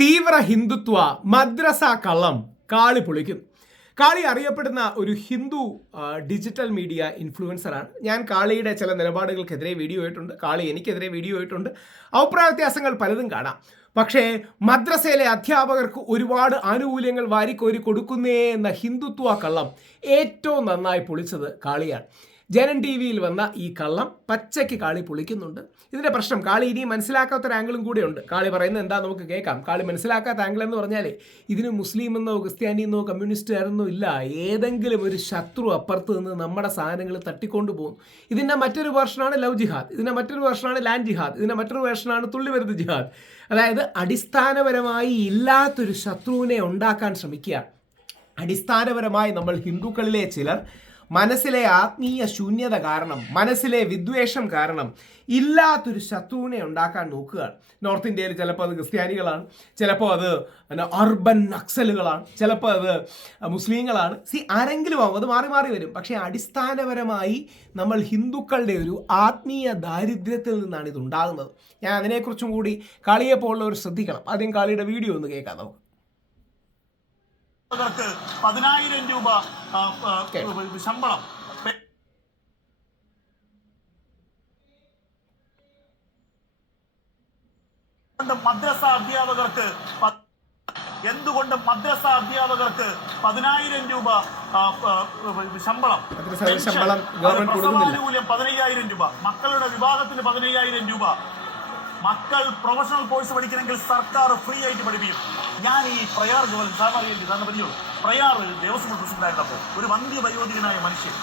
തീവ്ര ഹിന്ദുത്വ മദ്രസ കള്ളം കാളി പൊളിക്കുന്നു. കാളി അറിയപ്പെടുന്ന ഒരു ഹിന്ദു ഡിജിറ്റൽ മീഡിയ ഇൻഫ്ലുവൻസറാണ്. ഞാൻ കാളിയുടെ ചില നിലപാടുകൾക്കെതിരെ വീഡിയോ ആയിട്ടുണ്ട്, കാളി എനിക്കെതിരെ വീഡിയോ ആയിട്ടുണ്ട്. അഭിപ്രായ വ്യത്യാസങ്ങൾ പലതും കാണാം. പക്ഷേ മദ്രസയിലെ അധ്യാപകർക്ക് ഒരുപാട് ആനുകൂല്യങ്ങൾ വാരിക്കോരി കൊടുക്കുന്നേ എന്ന ഹിന്ദുത്വ കള്ളം ഏറ്റവും നന്നായി പൊളിച്ചത് കാളിയാണ്. ജനൻ ടി വിയിൽ വന്ന ഈ കള്ളം പച്ചയ്ക്ക് കാളി പൊളിക്കുന്നുണ്ട്. ഇതിൻ്റെ പ്രശ്നം കാളി ഇനി മനസ്സിലാക്കാത്തൊരു ആംഗിളും കൂടെയുണ്ട്. കാളി പറയുന്നത് എന്താ നമുക്ക് കേൾക്കാം. കാളി മനസ്സിലാക്കാത്ത ആംഗിൾ എന്ന് പറഞ്ഞാലേ ഇതിന് മുസ്ലിം എന്നോ ക്രിസ്ത്യാനിയെന്നോ കമ്മ്യൂണിസ്റ്റുകാരെന്നോ ഇല്ല, ഏതെങ്കിലും ഒരു ശത്രു അപ്പുറത്ത് നിന്ന് നമ്മുടെ സാധനങ്ങൾ തട്ടിക്കൊണ്ടു പോകുന്നു. ഇതിൻ്റെ മറ്റൊരു വേർഷനാണ് ലവ് ജിഹാദ്, ഇതിൻ്റെ മറ്റൊരു വേർഷനാണ് ലാൻഡ് ജിഹാദ്, ഇതിൻ്റെ മറ്റൊരു വേർഷനാണ് തുള്ളിമരുന്ന് ജിഹാദ്. അതായത് അടിസ്ഥാനപരമായി ഇല്ലാത്തൊരു ശത്രുവിനെ ഉണ്ടാക്കാൻ ശ്രമിക്കുക. അടിസ്ഥാനപരമായി നമ്മൾ ഹിന്ദുക്കളിലെ ചിലർ മനസ്സിലെ ആത്മീയ ശൂന്യത കാരണം, മനസ്സിലെ വിദ്വേഷം കാരണം ഇല്ലാത്തൊരു ശത്രുവിനെ ഉണ്ടാക്കാൻ നോക്കുകയാണ്. നോർത്ത് ഇന്ത്യയിൽ ചിലപ്പോൾ അത് ക്രിസ്ത്യാനികളാണ്, ചിലപ്പോൾ അത് അർബൻ നക്സലുകളാണ്, ചിലപ്പോൾ അത് മുസ്ലിങ്ങളാണ്. ആരെങ്കിലും ആവും, അത് മാറി മാറി വരും. പക്ഷേ അടിസ്ഥാനപരമായി നമ്മൾ ഹിന്ദുക്കളുടെ ഒരു ആത്മീയ ദാരിദ്ര്യത്തിൽ നിന്നാണ് ഇത് ഉണ്ടാകുന്നത്. ഞാൻ അതിനെക്കുറിച്ചും കൂടി കാളിയെ പോലുള്ളവർ ശ്രദ്ധിക്കണം. ആദ്യം കാളിയുടെ വീഡിയോ ഒന്ന് കേൾക്കാം നമുക്ക്. 10,000 രൂപ ശമ്പളം മദ്രസ അധ്യാപകർക്ക് എന്തുകൊണ്ട് മദ്രസ അധ്യാപകർക്ക് 10,000 രൂപ ശമ്പളം, പ്രസവാനുകൂല്യം 15,000 രൂപ, മക്കളുടെ വിവാഹത്തിന് 15,000 രൂപ, മക്കൾ പ്രൊഫഷണൽ കോഴ്സ് പഠിക്കണമെങ്കിൽ സർക്കാർ ഫ്രീ ആയിട്ട് പഠിപ്പിക്കും. ഞാൻ ഈ പ്രയാർ ജോലി സാറിന് പരിചയം, പ്രയാർ ദേവസ്വം പ്രസിഡന്റായിരുന്നപ്പോൾ ഒരു വന്ധ്യ വയോധികനായ മനുഷ്യൻ,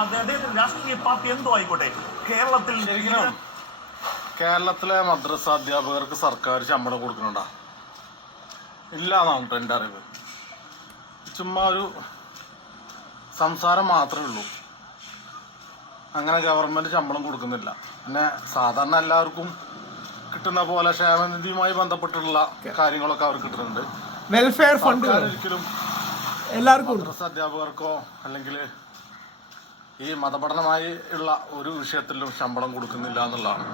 അദ്ദേഹത്തിന്റെ രാഷ്ട്രീയ പാർട്ടി എന്തോ ആയിക്കോട്ടെ, കേരളത്തിലെ മദ്രസ അധ്യാപകർക്ക് സർക്കാർ ശമ്പളം കൊടുക്കുന്നുണ്ടോ? ഇല്ല എന്നാണ് എൻ്റെ അറിവ്. ചുമ്മാ ഒരു സംസാരം മാത്രമേ ഉള്ളൂ. അങ്ങനെ ഗവൺമെന്റ് ശമ്പളം കൊടുക്കുന്നില്ല. പിന്നെ സാധാരണ എല്ലാവർക്കും കിട്ടുന്ന പോലെ ക്ഷേമനിധിയുമായി ബന്ധപ്പെട്ടുള്ള കാര്യങ്ങളൊക്കെ അവർക്ക് കിട്ടുന്നുണ്ട്. വെൽഫെയർ ഫണ്ട് ഒരിക്കലും എല്ലാവർക്കും മദ്രസ അധ്യാപകർക്കോ അല്ലെങ്കിൽ ഈ മതപഠനമായി ഉള്ള ഒരു വിഷയത്തിലും ശമ്പളം കൊടുക്കുന്നില്ല എന്നുള്ളതാണ്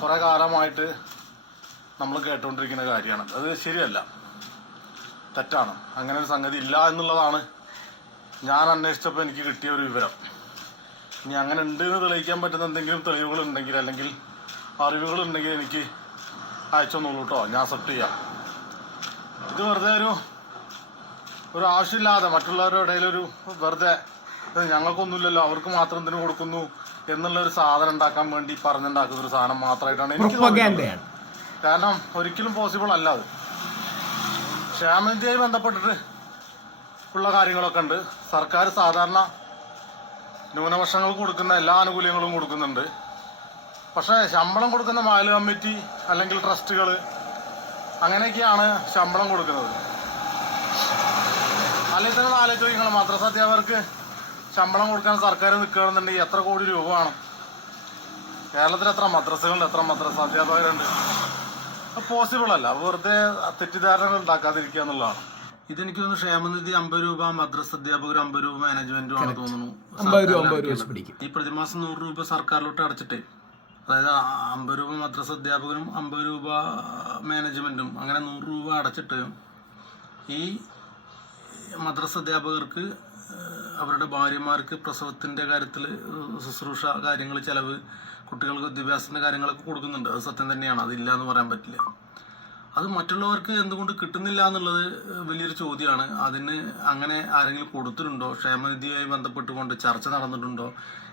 കുറെ കാലമായിട്ട് നമ്മൾ കേട്ടുകൊണ്ടിരിക്കുന്ന കാര്യമാണ്. അത് ശരിയല്ല, തെറ്റാണ്. അങ്ങനെ ഒരു സംഗതി ഇല്ല എന്നുള്ളതാണ് ഞാൻ അന്വേഷിച്ചപ്പോൾ എനിക്ക് കിട്ടിയ ഒരു വിവരം. ഇനി അങ്ങനെ ഉണ്ട് എന്ന് തെളിയിക്കാൻ പറ്റുന്ന എന്തെങ്കിലും തെളിവുകളുണ്ടെങ്കിൽ അല്ലെങ്കിൽ അറിവുകളുണ്ടെങ്കിൽ എനിക്ക് അയച്ചൊന്നുള്ളൂ കേട്ടോ, ഞാൻ അക്സെപ്റ്റ് ചെയ്യാം. ഇത് വെറുതെ ഒരു ആവശ്യമില്ലാതെ മറ്റുള്ളവരുടെ ഇടയിലൊരു വെറുതെ ഞങ്ങൾക്കൊന്നുമില്ലല്ലോ അവർക്ക് മാത്രം എന്തിനു കൊടുക്കുന്നു എന്നുള്ളൊരു സാധനം ഉണ്ടാക്കാൻ വേണ്ടി പറഞ്ഞുണ്ടാക്കുന്ന ഒരു സാധനം മാത്രമായിട്ടാണ് എനിക്ക് തോന്നുന്നത്. കാരണം ഒരിക്കലും പോസിബിൾ അല്ല അത്. ക്ഷേമനിധിയായി ബന്ധപ്പെട്ടിട്ട് ഉള്ള കാര്യങ്ങളൊക്കെ ഉണ്ട്. സർക്കാർ സാധാരണ ന്യൂനപക്ഷങ്ങൾക്ക് കൊടുക്കുന്ന എല്ലാ ആനുകൂല്യങ്ങളും കൊടുക്കുന്നുണ്ട്. പക്ഷേ ശമ്പളം കൊടുക്കുന്ന മഹൽ കമ്മിറ്റി അല്ലെങ്കിൽ ട്രസ്റ്റുകൾ അങ്ങനെയൊക്കെയാണ് ശമ്പളം കൊടുക്കുന്നത്. അല്ലെങ്കിൽ തന്നെ ആലോചിച്ച് നോക്കിങ്ങൾ, മദ്രസ അധ്യാപകർക്ക് ശമ്പളം കൊടുക്കാൻ സർക്കാർ നിൽക്കുകയാണെന്നുണ്ടെങ്കിൽ എത്ര കോടി രൂപ വേണം? കേരളത്തിൽ എത്ര മദ്രസകളുണ്ട്, എത്ര മദ്രസ അധ്യാപകരുണ്ട്? അത് പോസിബിൾ അല്ല. വെറുതെ തെറ്റിദ്ധാരണകൾ ഉണ്ടാക്കാതിരിക്കുക എന്നുള്ളതാണ്. ഇതെനിക്ക് തോന്നുന്നു ക്ഷേമനിധി 50 രൂപ, മദ്രസ അധ്യാപകർ 50 രൂപ, മാനേജ്മെന്റും ആണ് തോന്നുന്നു. ഈ പ്രതിമാസം 100 രൂപ സർക്കാരിലോട്ട് അടച്ചിട്ടേ, അതായത് 50 രൂപ മദ്രസ അധ്യാപകനും 50 രൂപ മാനേജ്മെന്റും, അങ്ങനെ 100 രൂപ അടച്ചിട്ട് ഈ മദ്രസ അധ്യാപകർക്ക് അവരുടെ ഭാര്യമാർക്ക് പ്രസവത്തിൻ്റെ കാര്യത്തിൽ ശുശ്രൂഷ കാര്യങ്ങൾ, ചിലവ്, കുട്ടികൾക്ക് വിദ്യാഭ്യാസത്തിൻ്റെ കാര്യങ്ങളൊക്കെ കൊടുക്കുന്നുണ്ട്. അത് സത്യം തന്നെയാണ്, അതില്ല എന്ന് പറയാൻ പറ്റില്ല. അത് മറ്റുള്ളവർക്ക് എന്തുകൊണ്ട് കിട്ടുന്നില്ല എന്നുള്ളത് വലിയൊരു ചോദ്യമാണ്. അതിന് അങ്ങനെ ആരെങ്കിലും കൊടുത്തിട്ടുണ്ടോ? ക്ഷേമനിധിയുമായി ബന്ധപ്പെട്ടുകൊണ്ട് ചർച്ച നടന്നിട്ടുണ്ടോ?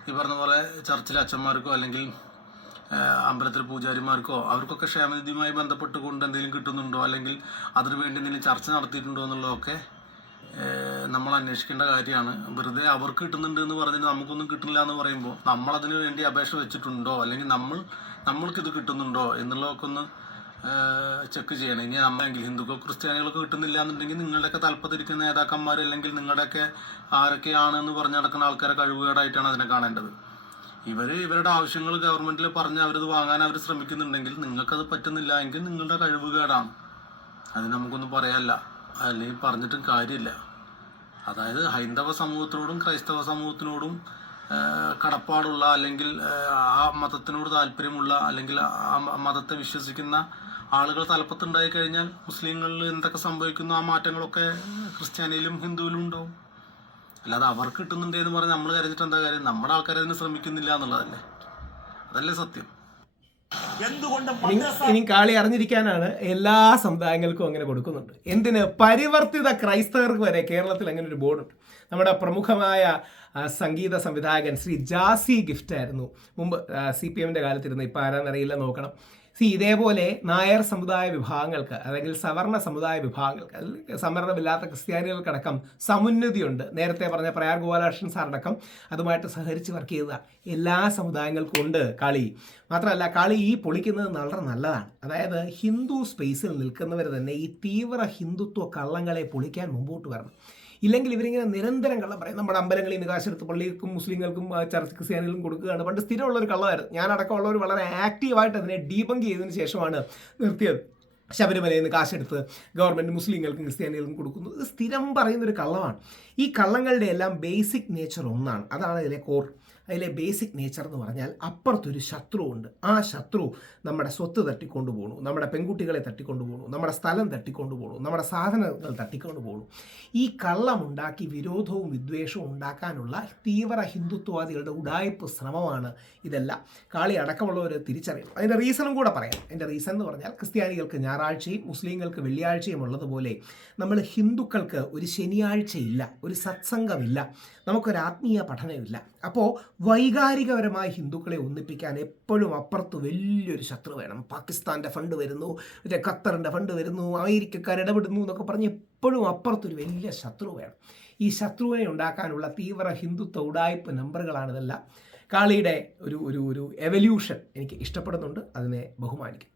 ഈ പറഞ്ഞ പോലെ ചർച്ചിലെ അച്ഛന്മാർക്കോ അല്ലെങ്കിൽ അമ്പലത്തിലെ പൂജാരിമാർക്കോ അവർക്കൊക്കെ ക്ഷേമനിധിയുമായി ബന്ധപ്പെട്ടുകൊണ്ട് എന്തെങ്കിലും കിട്ടുന്നുണ്ടോ, അല്ലെങ്കിൽ അതിനുവേണ്ടി എന്തെങ്കിലും ചർച്ച നടത്തിയിട്ടുണ്ടോ എന്നുള്ളതൊക്കെ നമ്മൾ അന്വേഷിക്കേണ്ട കാര്യമാണ്. വെറുതെ അവർക്ക് കിട്ടുന്നുണ്ട് എന്ന് പറഞ്ഞിട്ട് നമുക്കൊന്നും കിട്ടില്ല എന്ന് പറയുമ്പോൾ നമ്മളതിനു വേണ്ടി അപേക്ഷ വെച്ചിട്ടുണ്ടോ, അല്ലെങ്കിൽ നമ്മൾക്കിത് കിട്ടുന്നുണ്ടോ എന്നുള്ളതൊക്കെ ഒന്ന് ചെക്ക് ചെയ്യണം. ഇനി നമ്മളെങ്കിൽ ഹിന്ദുക്കോ ക്രിസ്ത്യാനികൾക്കോ കിട്ടുന്നില്ല എന്നുണ്ടെങ്കിൽ നിങ്ങളുടെയൊക്കെ തലപ്പത്തിരിക്കുന്ന നേതാക്കന്മാർ അല്ലെങ്കിൽ നിങ്ങളുടെയൊക്കെ ആരൊക്കെയാണെന്ന് പറഞ്ഞു നടക്കുന്ന ആൾക്കാരെ കഴിവുകേടായിട്ടാണ് അതിനെ കാണേണ്ടത്. ഇവരുടെ ആവശ്യങ്ങൾ ഗവൺമെന്റിൽ പറഞ്ഞ് അവരത് വാങ്ങാൻ അവർ ശ്രമിക്കുന്നുണ്ടെങ്കിൽ നിങ്ങൾക്കത് പറ്റുന്നില്ല എങ്കിൽ നിങ്ങളുടെ കഴിവുകേടാണ്. അത് നമുക്കൊന്നും പറയാനല്ല, അല്ലെങ്കിൽ പറഞ്ഞിട്ടും കാര്യമില്ല. അതായത് ഹൈന്ദവ സമൂഹത്തിനോടും ക്രൈസ്തവ സമൂഹത്തിനോടും കടപ്പാടുള്ള അല്ലെങ്കിൽ ആ മതത്തിനോട് താല്പര്യമുള്ള അല്ലെങ്കിൽ ആ മതത്തെ വിശ്വസിക്കുന്ന ആളുകൾ തലപ്പത്തുണ്ടായി കഴിഞ്ഞാൽ മുസ്ലിങ്ങളിൽ എന്തൊക്കെ സംഭവിക്കുന്നു ആ മാറ്റങ്ങളൊക്കെ ക്രിസ്ത്യാനിയിലും ഹിന്ദുവിലും ഉണ്ടാവും. അല്ലാതെ അവർക്ക് കിട്ടുന്നുണ്ട് എന്ന് പറഞ്ഞ് നമ്മൾ കരുതിയിട്ട് എന്താ കാര്യം? നമ്മുടെ ആൾക്കാർ അതിന് ശ്രമിക്കുന്നില്ല എന്നുള്ളതല്ലേ, അതല്ലേ സത്യം. എന്തുകൊണ്ട് ഇനി കാളി അറിഞ്ഞിരിക്കാനാണ് എല്ലാ സമുദായങ്ങൾക്കും അങ്ങനെ കൊടുക്കുന്നുണ്ട്. എന്തിന്? പരിവർത്തിത ക്രൈസ്തവർക്ക് വരെ കേരളത്തിൽ അങ്ങനെ ഒരു ബോർഡുണ്ട്. നമ്മുടെ പ്രമുഖമായ സംഗീത സംവിധായകൻ ശ്രീ ജാസി ഗിഫ്റ്റ് ആയിരുന്നു മുമ്പ് CPM കാലത്തിരുന്ന്, ഇപ്പം ആരാന്നറിയില്ല, നോക്കണം. ഇതേപോലെ നായർ സമുദായ വിഭാഗങ്ങൾക്ക് അല്ലെങ്കിൽ സവർണ സമുദായ വിഭാഗങ്ങൾക്ക്, അതിൽ സംവരണമില്ലാത്ത ക്രിസ്ത്യാനികൾക്കടക്കം സമുന്നതിയുണ്ട്. നേരത്തെ പറഞ്ഞ പ്രയാർ ഗോപാലകൃഷ്ണൻ സാറടക്കം അതുമായിട്ട് സഹകരിച്ച് വർക്ക് ചെയ്ത എല്ലാ സമുദായങ്ങൾക്കും ഉണ്ട് കാളി. മാത്രമല്ല, കാളി ഈ പൊളിക്കുന്നത് വളരെ നല്ലതാണ്. അതായത് ഹിന്ദു സ്പേസിൽ നിൽക്കുന്നവർ തന്നെ ഈ തീവ്ര ഹിന്ദുത്വ കള്ളങ്ങളെ പൊളിക്കാൻ മുമ്പോട്ട് വരണം. ഇല്ലെങ്കിൽ ഇവരിങ്ങനെ നിരന്തരം കള്ളം പറയും. നമ്മുടെ അമ്പലങ്ങളിൽ നിന്ന് കാശെടുത്ത് പള്ളികൾക്കും മുസ്ലിങ്ങൾക്കും ചർച്ച ക്രിസ്ത്യാനികൾക്കും കൊടുക്കുകയാണ്. പണ്ട് സ്ഥിരമുള്ളൊരു കള്ളമായിരുന്നു. ഞാനടക്കമുള്ളവർ വളരെ ആക്റ്റീവായിട്ട് അതിനെ ഡീബങ്ക് ചെയ്തതിന് ശേഷമാണ് നിർത്തിയത്. ശബരിമലയിൽ നിന്ന് കാശെടുത്ത് ഗവൺമെൻറ് മുസ്ലിങ്ങൾക്കും ക്രിസ്ത്യാനികൾക്കും കൊടുക്കുന്നു. ഇത് സ്ഥിരം പറയുന്നൊരു കള്ളമാണ്. ഈ കള്ളങ്ങളുടെ എല്ലാം ബേസിക് നേച്ചർ ഒന്നാണ്. അതാണ് ഇതിലെ കോർ. അതിലെ ബേസിക് നേച്ചർ എന്ന് പറഞ്ഞാൽ അപ്പുറത്തൊരു ശത്രുവുണ്ട്. ആ ശത്രു നമ്മുടെ സ്വത്ത് തട്ടിക്കൊണ്ടു പോകണു, നമ്മുടെ പെൺകുട്ടികളെ തട്ടിക്കൊണ്ടു പോകണു, നമ്മുടെ സ്ഥലം തട്ടിക്കൊണ്ടു പോകണു, നമ്മുടെ സാധനങ്ങൾ തട്ടിക്കൊണ്ടു പോകണു. ഈ കള്ളമുണ്ടാക്കി വിരോധവും വിദ്വേഷവും ഉണ്ടാക്കാനുള്ള തീവ്ര ഹിന്ദുത്വവാദികളുടെ ഉഡായിപ്പ് ശ്രമമാണ് ഇതെല്ലാം. കാളി അടക്കമുള്ളവർ തിരിച്ചറിയണം. അതിൻ്റെ റീസണും കൂടെ പറയാം. അതിൻ്റെ റീസൺ എന്ന് പറഞ്ഞാൽ ക്രിസ്ത്യാനികൾക്ക് ഞായറാഴ്ചയും മുസ്ലിങ്ങൾക്ക് വെള്ളിയാഴ്ചയും ഉള്ളതുപോലെ നമ്മൾ ഹിന്ദുക്കൾക്ക് ഒരു ശനിയാഴ്ചയില്ല, ഒരു സത്സംഗമില്ല, നമുക്കൊരു ആത്മീയ പഠനമില്ല. അപ്പോൾ വൈകാരികപരമായി ഹിന്ദുക്കളെ ഒന്നിപ്പിക്കാൻ എപ്പോഴും അപ്പുറത്ത് വലിയൊരു ശത്രു വേണം. പാകിസ്ഥാൻ്റെ ഫണ്ട് വരുന്നു, ഖത്തറിൻ്റെ ഫണ്ട് വരുന്നു, അമേരിക്കക്കാർ ഇടപെടുന്നു എന്നൊക്കെ പറഞ്ഞ് എപ്പോഴും അപ്പുറത്തൊരു വലിയ ശത്രു വേണം. ഈ ശത്രുവിനെ ഉണ്ടാക്കാനുള്ള തീവ്ര ഹിന്ദുത്വ ഉഡായിപ്പ് നമ്പറുകളാണിതെല്ലാം. കാളിയുടെ ഒരു എവല്യൂഷൻ എനിക്ക് ഇഷ്ടപ്പെടുന്നുണ്ട്. അതിനെ ബഹുമാനിക്കും.